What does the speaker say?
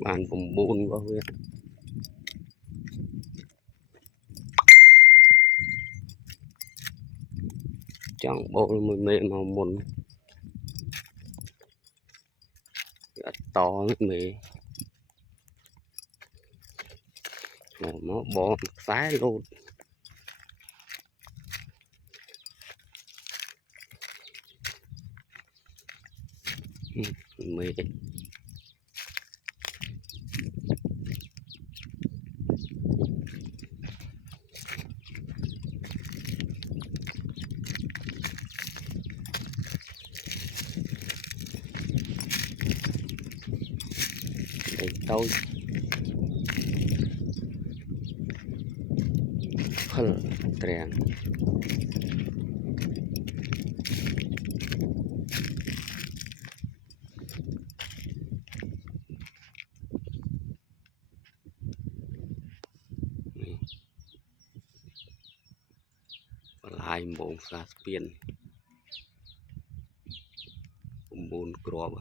bàn cùng buôn vào huyết chẳng bộ mười mê màu mồn to mê nó bỏ phái luôn mê tôi khẩn trèn lại một sa spiên buôn crop